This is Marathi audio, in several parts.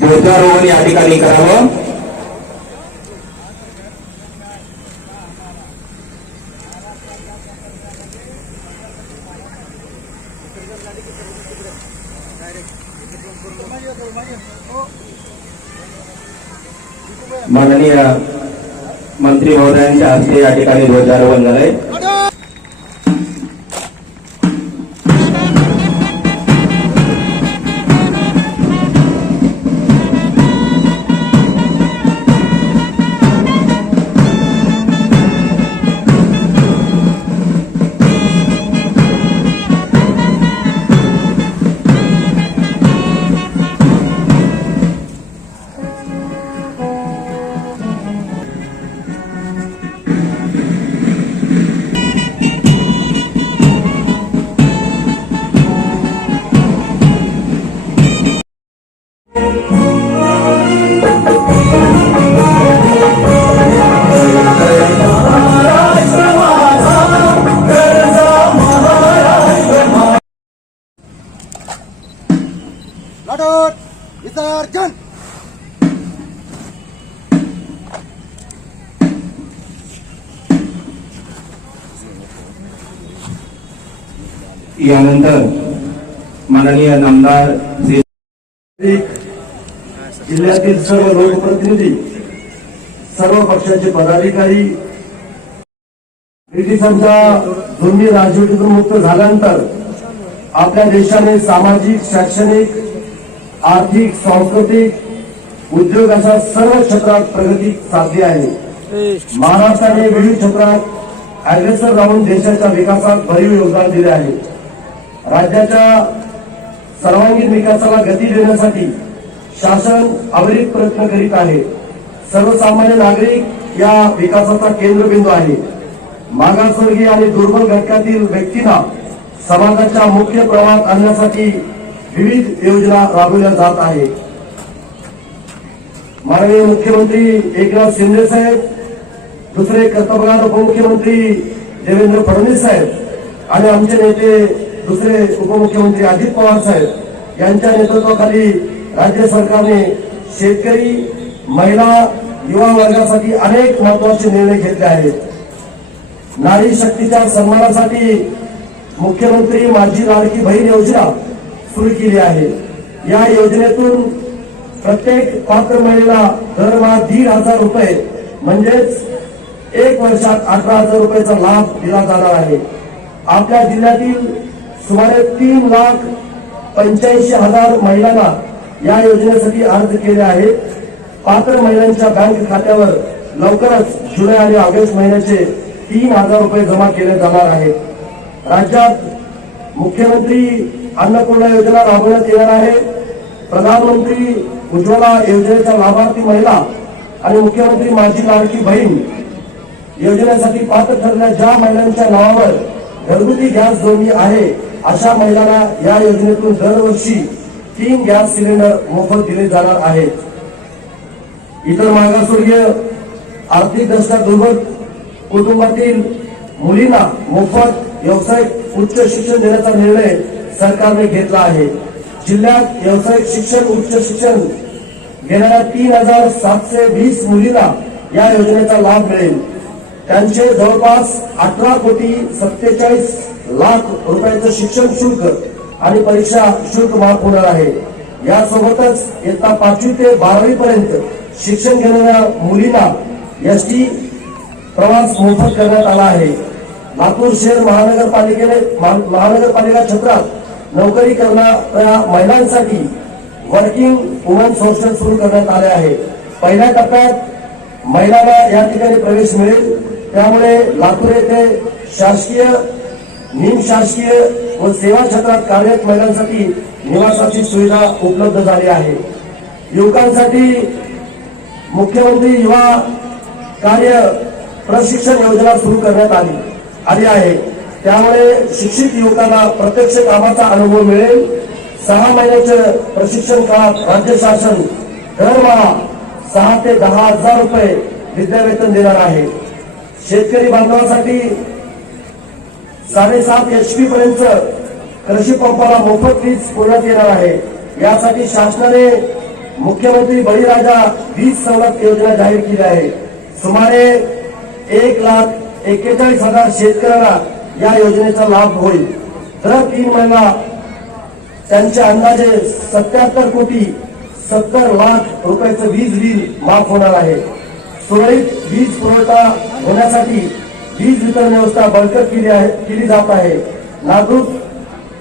ध्वजारोहण या ठिकाणी करावं. माननीय मंत्री महोदयांच्या हस्ते या ठिकाणी ध्वजारोहण झालंय. लढत विसर्जन. यानंतर माननीय नामदार जिल्ह्यातील सर्व लोकप्रतिनिधी सर्व पक्षाचे पदाधिकारी ब्रिटिशांच्या दोन्ही राजवटीतून मुक्त झाल्यानंतर आपल्या देशाने सामाजिक शैक्षणिक आर्थिक सांस्कृतिक उद्योग अशा सर्व क्षेत्रात प्रगती साधली आहे. महाराष्ट्राने विविध क्षेत्रात अग्रेसर राहून देशाच्या विकासात भरीव योगदान दिले आहे. राज्याच्या सर्वांगीण विकासाला गती देण्यासाठी शासन अविरित प्रयत्न करीत आहे. सर्वसामान्य नागरिक या विकासाचा केंद्रबिंदू आहे. मागासवर्गीय आणि दुर्बल घटकातील व्यक्तींना समाजाच्या मुख्य प्रवाहात आणण्यासाठी विविध योजना राबविल्या जात आहे. माननीय मुख्यमंत्री एकनाथ शिंदे साहेब दुसरे कर्तव्यगार उपमुख्यमंत्री देवेंद्र फडणवीस साहेब आणि आमचे नेते दुसरे उपमुख्यमंत्री अजित पवार साहेब यांच्या नेतृत्वाखाली राज्य सरकारने शेतकरी महिला युवा वर्गासाठी अनेक महत्त्वाचे निर्णय घेतले आहेत. नारी शक्तीच्या सन्मानासाठी मुख्यमंत्री माझी लाडकी बहीण योजना सुरू केली आहे. या योजनेतून प्रत्येक पात्र महिलेला दरमहा दीड हजार रुपये म्हणजेच एक वर्षात अठरा हजार रुपयाचा लाभ दिला जाणार आहे. आपल्या जिल्ह्यातील सुमारे तीन लाख पंच्याऐंशी हजार महिलांना या योजनेसाठी अर्ज केले आहेत पात्र महिलांच्या बँक खात्यावर लवकरच जुलै आणि ऑगस्ट महिन्याचे तीन हजार रुपये जमा केले जाणार आहेत राज्यात मुख्यमंत्री अन्नपूर्णा योजना राबवण्यात येणार आहे. प्रधानमंत्री उज्ज्वला योजनेच्या लाभार्थी महिला आणि मुख्यमंत्री माझी लाडकी बहीण योजनेसाठी पात्र ठरलेल्या ज्या महिलांच्या नावावर घरगुती गॅस जोडणी आहे अशा महिलांना या योजनेतून दरवर्षी तीन गॅस सिलेंडर मोफत दिले जाणार आहेत. इतर मागासवर्गीय आर्थिक दृष्ट्या दुर्बल कुटुंबातील मुलींना मोफत व्यावसायिक उच्च शिक्षण देण्याचा निर्णय सरकारने घेतला आहे. जिल्ह्यात व्यावसायिक शिक्षण उच्च शिक्षण घेणाऱ्या तीन हजार सातशे वीस मुलींना या योजनेचा लाभ मिळेल. त्यांचे जवळपास अठरा कोटी सत्तेचाळीस लाख रुपयांचं शिक्षण शुल्क आणि परीक्षा शुल्क माफ होणार आहे. यासोबतच इयत्ता पाचवी ते बारावी पर्यंत शिक्षण घेणाऱ्या मुलींना एसटी प्रवास मोफत करण्यात आला आहे. लातूर शहर महानगरपालिकेने महानगरपालिका क्षेत्रात नोकरी करणाऱ्या महिलांसाठी वर्किंग वुमन्स हॉस्टेल सुरू करण्यात आले आहे. पहिल्या टप्प्यात महिलांना या ठिकाणी प्रवेश मिळेल. त्यामुळे लातूर येथे शासकीय निमशासकीय व सेवा क्षेत्रात कार्यरत महिलांसाठी निवासाची सुविधा उपलब्ध झाली आहे. युवकांसाठी मुख्यमंत्री युवा कार्य प्रशिक्षण योजना सुरू करण्यात आली आली आहे. त्यामुळे शिक्षित युवकांना प्रत्यक्ष कामाचा अनुभव मिळेल. सहा महिन्याच्या प्रशिक्षण काळात राज्य शासन दरमहा सहा ते दहा हजार रुपये विद्यावेतन देणार आहे. शेतकरी बांधवांसाठी साडेसात एचपी पर्यंत कृषी पंपाला मोफत वीज पुरवण्यात येणार आहे. यासाठी शासनाने मुख्यमंत्री बळीराजा वीज सवलत योजना जाहीर केली आहे. सुमारे एक लाख एक्केचाळीस हजार शेतकऱ्यांना या योजनेचा लाभ होईल. दर तीन महिना त्यांचे अंदाजे सत्याहत्तर कोटी सत्तर लाख रुपयाचं वीज बिल माफ होणार आहे. सुरळीत वीज पुरवठा होण्यासाठी वीज वितरण व्यवस्था बळकट केली आहे केली जात आहे. नागरिक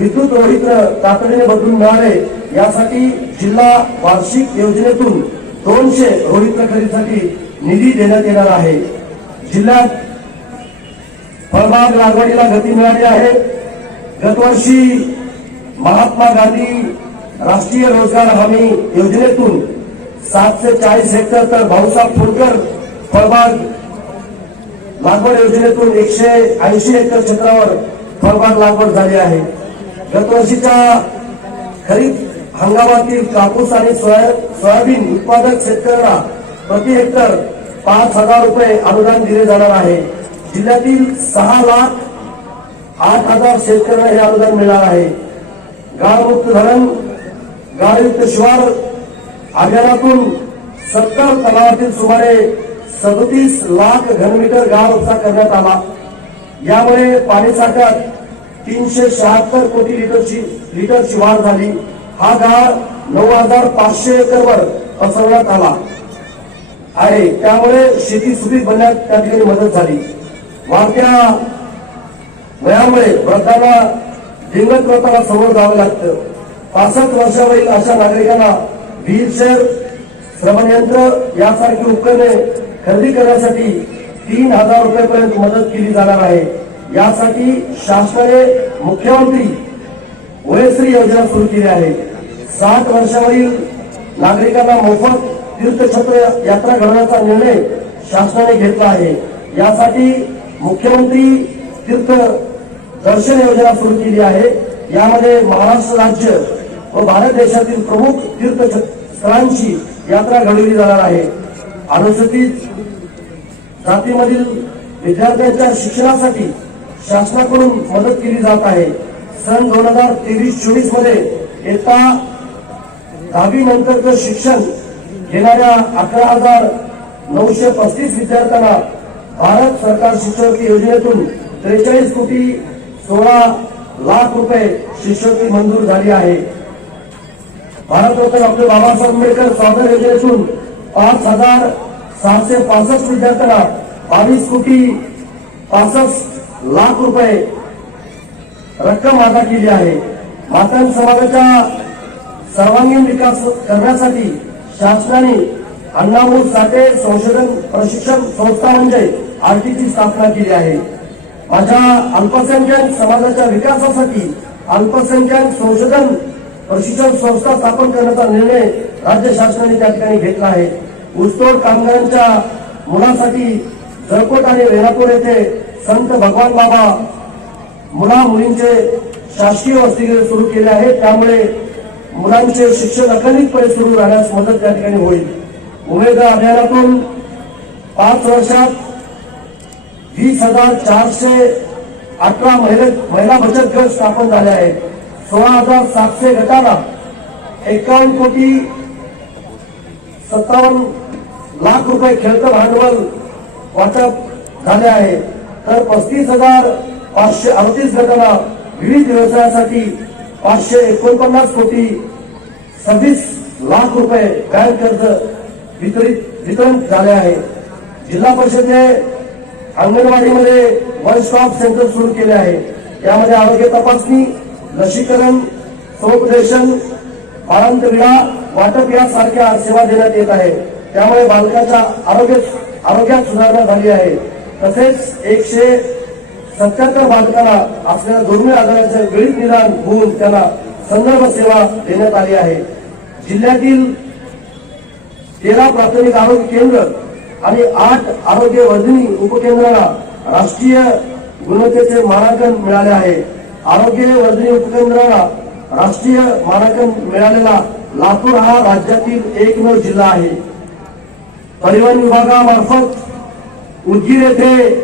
विद्युत रोहित्र तातडीने बदलून मिळावे यासाठी जिल्हा वार्षिक योजनेतून दोनशे रोहित्र खरेदीसाठी निधी देण्यात येणार आहे. जिल्ह्यात फळबाग लागवडीला गती मिळाली आहे. गतवर्षी महात्मा गांधी राष्ट्रीय रोजगार हमी योजनेतून सातशे चाळीस हेक्टर तर भाऊसाहेब फुलकर फळबाग लागवड योजनेतून एकशे ऐंशी हेक्टर क्षेत्रावर फळबाग लागवड झाली आहे. गतवर्षीच्या खरीप हंगामातील कापूस आणि सोया सोयाबीन उत्पादक शेतकऱ्यांना प्रति हेक्टर पाच हजार रुपये अनुदान दिले जाणार आहे. जिल्ह्यातील सहा लाख आठ हजार शेतकऱ्यांना हे अनुदान मिळणार आहे. गाळमुक्त धरण गाळयुक्त शिवार अभियानातून सत्तर तलावातील सुमारे सदतीस लाख घनमीटर गाळ उपसा करण्यात आला. यामुळे पाणीसाठ्यात तीनशे शहात्तर कोटी लिटरची लिटरची वाढ झाली. हा गाळ नऊ हजार पाचशे एकरवर पसरवण्यात आला. आहे. त्यामुळे शेती सुपीक बनण्यात त्या ठिकाणी मदत झाली. वाढत्या वयामुळे वृद्धांना लिंगत समोर जावं लागतं. पासष्ट वर्षावरील अशा नागरिकांना व्हीलचेअर श्रवणयंत्र यासारखी उपकरणे खरेदी करण्यासाठी तीन हजार रुपयापर्यंत मदत केली जाणार आहे. यासाठी शासनाने मुख्यमंत्री वयश्री योजना सुरू केली आहे. साठ वर्षावरील नागरिकांना मोफत तीर्थक्षेत्र यात्रा घडवण्याचा निर्णय शासनाने घेतला आहे. यासाठी मुख्यमंत्री तीर्थ दर्शन योजना सुरू केली आहे. यामध्ये महाराष्ट्र राज्य व भारत देशातील प्रमुख तीर्थ स्थळांची यात्रा घडवली जाणार आहे. अनुसूचित जातीमधील विद्यार्थ्यांच्या शिक्षणासाठी शासनाकडून मदत केली जात आहे. सन दोन हजार तेवीस चोवीसमध्ये येता दहावी नंतरचं शिक्षण घेणाऱ्या अकरा हजार नऊशे पस्तीस विद्यार्थ्यांना भारत सरकार शिष्यवृत्ती योजनेतून त्रेचाळीस कोटी सोळा लाख रुपये शिष्यवृत्ती मंजूर झाली आहे. भारतरत्न डॉक्टर बाबासाहेब आंबेडकर स्वागत योजनेतून पाच हजार सहाशे पासष्ट विद्यार्थ्यांना बावीस कोटी पासष्ट लाख रुपये रक्कम अदा केली आहे. मातान समाजाच्या सर्वांगीण विकास करण्यासाठी शासनाने अण्णाभाऊ साठे संशोधन प्रशिक्षण संस्था म्हणजे आरटीची स्थापना केली आहे. माझ्या अल्पसंख्याक समाजाच्या विकासासाठी अल्पसंख्याक संशोधन प्रशिक्षण संस्था स्थापन करण्याचा निर्णय राज्य शासनाने त्या ठिकाणी घेतला आहे. ऊसतोड कामगारांच्या मुलासाठी जळकोट आणि वेलापूर येथे संत भगवान बाबा मुला मुलींचे शासकीय वसतिगृह सुरू केले आहे. त्यामुळे मुलांचे शिक्षण अखंडितपणे सुरू राहण्यास मदत त्या ठिकाणी होईल. उमेद अभियानातून पाच वर्षात वीस हजार चारशे अठरा महिला महिला बचत गट स्थापन झाले आहेत. सोळा हजार सातशे गटाला एकावन्न कोटी सत्तावन्न लाख रुपये खेळतं भांडवल वाटप झाले आहे. तर पस्तीस हजार पाचशे अडतीस गटाला विविध व्यवसायासाठी पाचशे एकोणपन्नास कोटी सव्वीस लाख रुपये बँक कर्ज वितरित वितरण झाले आहे. जिल्हा परिषदेने अंगणवाडीमध्ये वन स्टॉप सेंटर सुरू केले आहे. यामध्ये आरोग्य तपासणी लसीकरण समुपदेशन बाळांत विडा वाटप यासारख्या सेवा देण्यात येत आहे. त्यामुळे बालकाच्या आरोग्य आरोग्यात सुधारणा झाली आहे. तसेच एकशे सत्याहत्तर बालकांना असलेल्या दुर्मिळ आजाराचे वेळीच निदान होऊन त्यांना संदर्भ सेवा देण्यात आली आहे. जिल्ह्यातील तेरा प्राथमिक आरोग्य केंद्र आणि आठ आरोग्य वर्धिनी उपकेंद्राला राष्ट्रीय गुणवत्तेचे मानांकन मिळाले आहे. आरोग्य वर्धिनी उपकेंद्राला राष्ट्रीय मानांकन मिळालेला लातूर हा राज्यातील एकमेव जिल्हा आहे. परिवहन विभागामार्फत उदगीर येथे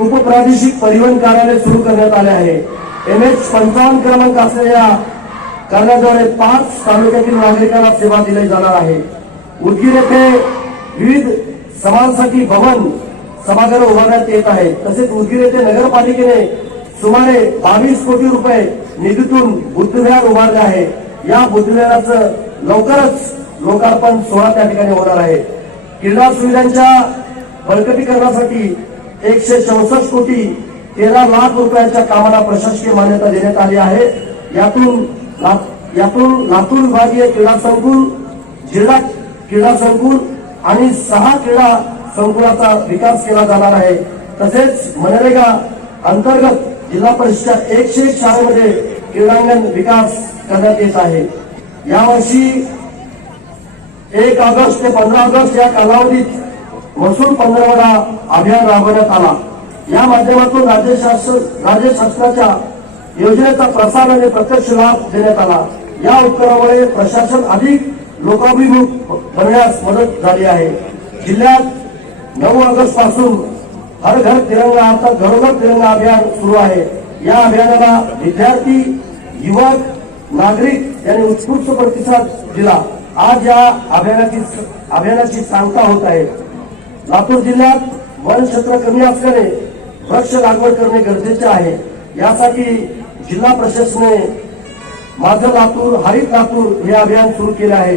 उपप्रादेशिक परिवहन कार्यालय सुरू करण्यात आले आहे. एम एच पंचावन्न क्रमांक असलेल्या कार्याद्वारे पाच तालुक्यातील नागरिकांना सेवा दिली जाणार आहे. उदगीर येथे विविध समाजासाठी भवन सभागृह उभारण्यात येत आहे. तसेच उदगीर येथे नगरपालिकेने सुमारे बावीस कोटी रुपये निधीतून बुद्धविहार उभारले आहे. या बुद्धविहाराचं लवकरच लोकार्पण सोहळा त्या ठिकाणी होणार आहे. क्रीडा सुविधांच्या बळकटीकरणासाठी एकशे चौसष्ट कोटी तेरा लाख रुपयांच्या कामाला प्रशासकीय मान्यता देण्यात आली आहे. यातून यातून लातूर विभागीय क्रीडा संकुल जिल्हा क्रीडा संकुल आणि सहा क्रीडा संकुलाचा विकास केला जाणार आहे. तसेच मनरेगा अंतर्गत जिल्हा परिषदच्या एकशे एक शाळेमध्ये क्रीडांगण विकास करण्यात येत आहे. यावर्षी एक ऑगस्ट ते पंधरा ऑगस्ट या कालावधीत महसूल पंधरवडा अभियान राबवण्यात आला. या माध्यमातून राज्य शासन राज्य शासनाच्या योजनेचा प्रसार आणि प्रत्यक्ष लाभ देण्यात आला. या उपक्रमामुळे प्रशासन अधिक लोकाभिमुख बनण्यास मदत झाली आहे. जिल्ह्यात नऊ ऑगस्टपासून हर घर तिरंगा आता घरोघर तिरंगा अभियान सुरू आहे. या अभियानाला विद्यार्थी युवक नागरिक यांनी उत्स्फूर्त प्रतिसाद दिला. आज या अभियानाची अभियानाची सांगता होत आहे. लातूर जिल्ह्यात वन क्षेत्र कमी असल्याने वृक्ष लागवड करणे गरजेचे आहे. यासाठी जिल्हा प्रशासनाने माझं लातूर हरित लातूर हे अभियान सुरू केले आहे.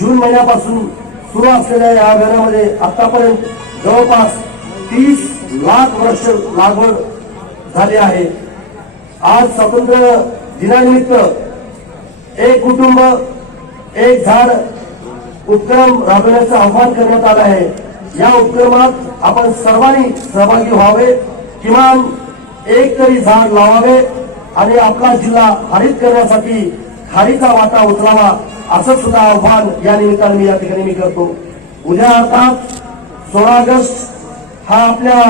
जून महिन्यापासून सुरू असलेल्या या अभियानामध्ये आतापर्यंत जवळपास तीस लाख वृक्ष लागवड झाली आहे. आज स्वातंत्र्य दिनानिमित्त एक कुटुंब एक झाड उपक्रम राबवण्याचं आव्हान करण्यात आलं आहे. या उपक्रमात आपण सर्वांनी सहभागी व्हावे. किमान एक तरी झाड लावावे. आणि आपला जिल्हा हरित करण्यासाठी खारीचा वाटा उचलावा असं सुद्धा आव्हान या निमित्ताने मी या ठिकाणी मी करतो. उद्या अर्थात सोळा ऑगस्ट हा आपल्या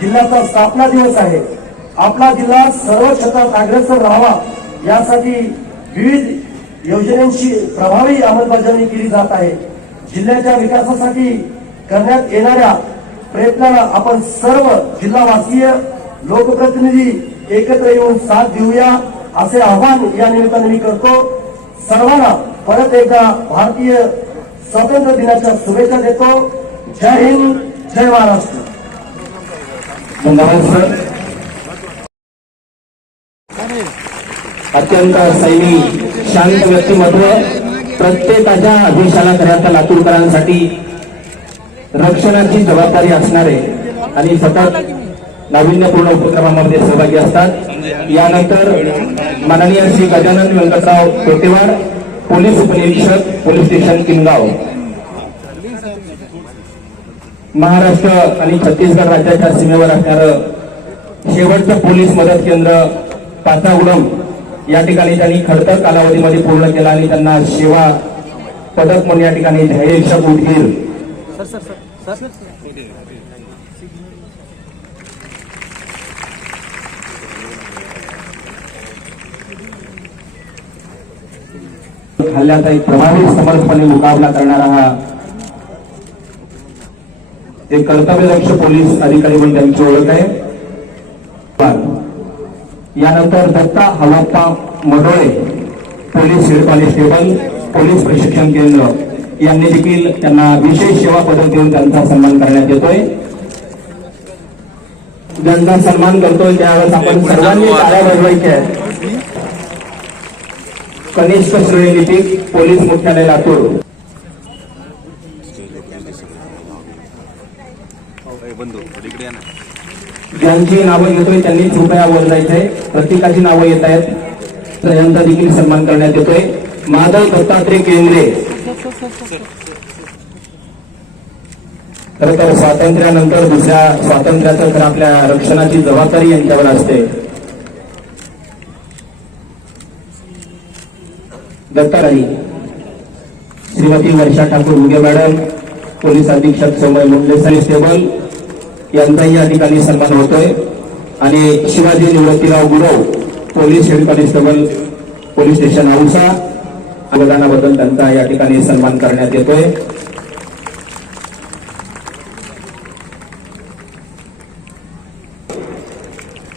जिल्ह्याचा स्थापना दिवस आहे. आपला जिल्हा सर्व क्षेत्रात अग्रेसर राहावा यासाठी विविध योजनांची प्रभावी अंमलबजावणी केली जात आहे. जिल्ह्याच्या विकासासाठी करण्यात येणाऱ्या प्रयत्नाला आपण सर्व जिल्हावासीय लोकप्रतिनिधी एकत्र येऊन साथ देऊया असे आवाहन या निमित्ताने मी करतो. सर्वांना परत एकदा भारतीय स्वातंत्र्य दिनाच्या शुभेच्छा देतो. जय हिंद जय महाराष्ट्र. धन्यवाद सर. अत्यंत सैनिक शांत व्यक्तिमत्व प्रत्येकाच्या आदेशाला लातूरकरांसाठी रक्षणाची जबाबदारी असणारे आणि सतत नाविन्यपूर्ण उपक्रमामध्ये सहभागी असतात. यानंतर माननीय श्री गजानन व्यंकटराव तोटेवार पोलीस उपनिरीक्षक पोलीस स्टेशन किनगाव. महाराष्ट्र आणि छत्तीसगड राज्याच्या सीमेवर असणारं शेवटचं पोलीस मदत केंद्र पाचागुडम या ठिकाणी त्यांनी खडतर कालावधीमध्ये पूर्ण केला आणि त्यांना सेवा पदक म्हणून या ठिकाणी धैर्यक्षक हल्ल्याचा एक प्रभावी समर्थपणे मुकाबला करणारा हा. एक कर्तव्यदक्ष पोलीस अधिकारी म्हणून त्यांची ओळख आहे. यानंतर Datta Havappa Madole police head constable police प्रशिक्षण केंद्र यांनी देखील त्यांना विशेष सेवा पदक देऊन त्यांचा सन्मान करण्यात येतोय. ज्यांचा सन्मान करतोय त्यावेळेस आपण सर्वांनी टाळ्या वाजवायच्या आहेत. कनिष्ठ श्रेणी लिपिक पोलीस मुख्यालय लातूर. ज्यांची नावं घेतोय त्यांनी कृपया वर जायचंय. प्रत्येकाची नावं येत आहेत. तर यांचा देखील सन्मान करण्यात येतोय. माधव दत्तात्रय केंद्रे. खर तर स्वातंत्र्यानंतर दुसऱ्या स्वातंत्र्याचं तर आपल्या रक्षणाची जबाबदारी यांच्यावर असते. दत्ताराई श्रीमती वर्षा ठाकूर मुगे मॅडम पोलीस अधीक्षक सोमय मुंडे कॉन्स्टेबल यांचाही या ठिकाणी सन्मान होतोय. आणि Shivaji Nivruttirao Gurav police head constable police station Ausa अवदानाबद्दल त्यांचा या ठिकाणी सन्मान करण्यात येतोय.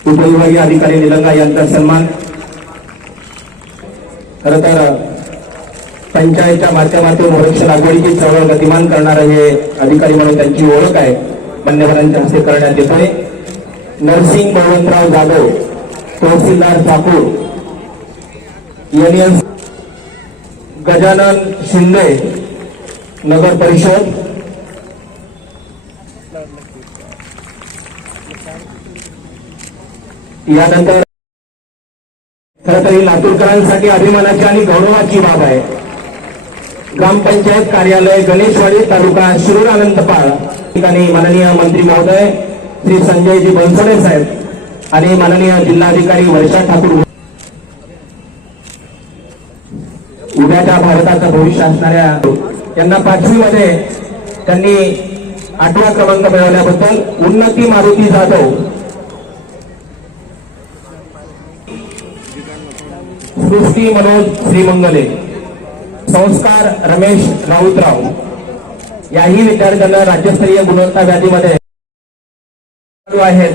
उपविभागीय अधिकारी निलंगा यांचा सन्मान खर तर पंचायतच्या माध्यमातून वृक्ष लागवडीची चळवळ गतिमान करणारे हे अधिकारी म्हणून त्यांची ओळख आहे. मान्यवरांच्या हस्ते करण्यात येतोय. नरसिंग बळवंतराव जाधव तहसीलदार ठाकूर युनियन गजानन शिंदे नगर परिषद. यानंतर खरं तर ही लातूरकरांसाठी अभिमानाची आणि गौरवाची बाब आहे. ग्रामपंचायत कार्यालय गणेशवाडी तालुका शिरूर अनंतपाळ ठिकाणी माननीय मंत्री महोदय श्री संजयजी बनसोडे साहेब आणि माननीय जिल्हाधिकारी वर्षा ठाकूर. उद्याच्या भारताचं भविष्य असणाऱ्या यांना पाचवीमध्ये त्यांनी आठवा क्रमांक मिळवल्याबद्दल उन्नती मारुती जाधव सृष्टी मनोज श्रीमंगले. संस्कार रमेश राऊतराव. याही विद्यार्थ्यांना राज्यस्तरीय गुणवत्ता व्याधीमध्ये आहेत.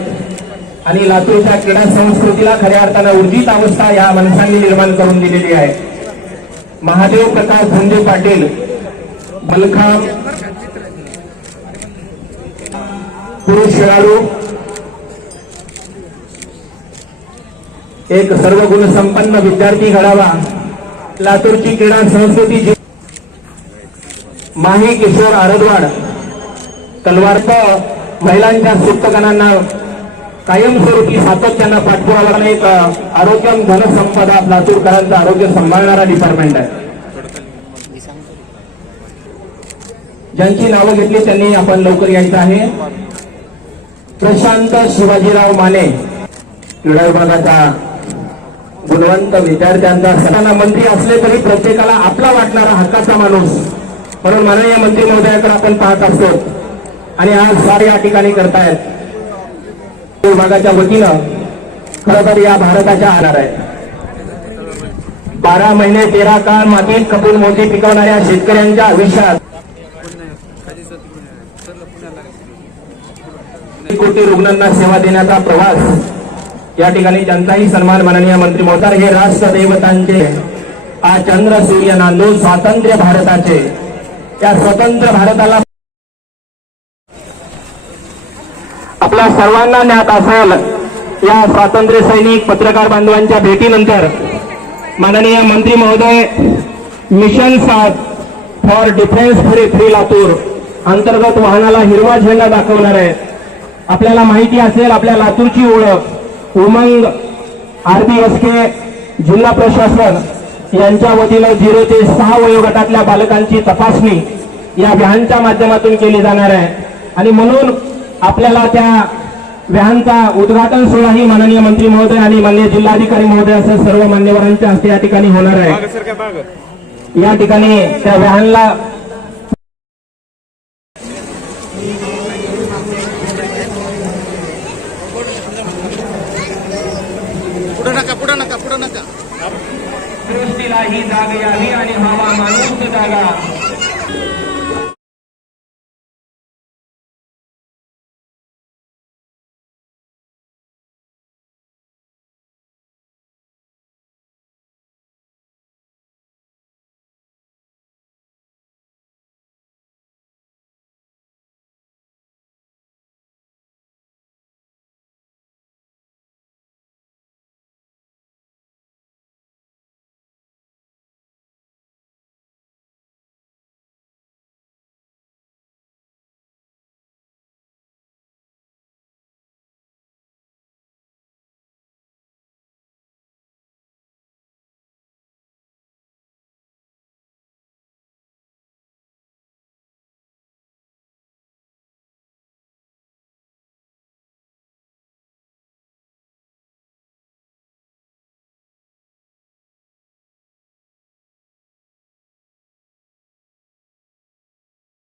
आणि लातूरच्या क्रीडा संस्कृतीला खऱ्या अर्थानं ऊर्जित अवस्था या माणसांनी निर्माण करून दिलेली आहे. महादेव प्रकाश धुंदे पाटील मलखाम पुरुष खेळाडू एक सर्व गुण संपन्न विद्यार्थी घडावा. लातूरची क्रीडा संस्कृती माही किशोर आरदवाड. तलवारप महिलांच्या सुप्तगणांना कायमस्वरूपी सातत्यानं पाठपुरावा एक आरोग्यम धनसंपदा लातूरकरांचं आरोग्य सांभाळणारा डिपार्टमेंट आहे. ज्यांची नावं घेतली त्यांनी आपण लवकर यायचं आहे. प्रशांत शिवाजीराव माने. क्रीडा विभागाचा गुणवंत विद्यार्थ्यांचा असताना मंत्री असले तरी प्रत्येकाला आपला वाटणारा हक्काचा माणूस. म्हणून माननीय मंत्री महोदयाकडे आपण पाहत असतो. आणि आज सारे या ठिकाणी करतायत. विभागाच्या वतीनं खरं तर या भारताच्या आधार आहे बारा महिने तेरा काळ मातीत कपूर मोती पिकवणाऱ्या शेतकऱ्यांच्या आयुष्यात कोटी रुग्णांना सेवा देण्याचा प्रवास या ठिकाणी त्यांचाही सन्मान माननीय मंत्री महोदय हे राष्ट्रदेवतांचे आज चंद्र सूर्य नांदून स्वातंत्र्य भारताचे. त्या स्वतंत्र भारताला आपल्या सर्वांना ज्ञात असेल या स्वातंत्र्य सैनिक पत्रकार बांधवांच्या भेटीनंतर माननीय मंत्री महोदय मिशन सात for defence free free Latur अंतर्गत वाहनाला हिरवा झेंडा दाखवणार आहे आपल्याला माहिती असेल आपल्या लातूरची ओळख. उमंग आरती वस्के जिल्हा प्रशासन यांच्या वतीनं झिरो ते सहा वयोगटातल्या बालकांची तपासणी या व्हॅनच्या माध्यमातून केली जाणार आहे. आणि म्हणून आपल्याला त्या व्हॅनचा उद्घाटन सोहळाही माननीय मंत्री महोदय आणि माननीय जिल्हाधिकारी महोदय असं सर्व मान्यवरांच्या हस्ते या ठिकाणी होणार आहे. या ठिकाणी त्या व्हॅनला पुढं नका पुढं नका. पुढे सृष्टीला ही जाग यावी आणि हवा माणूस जागा.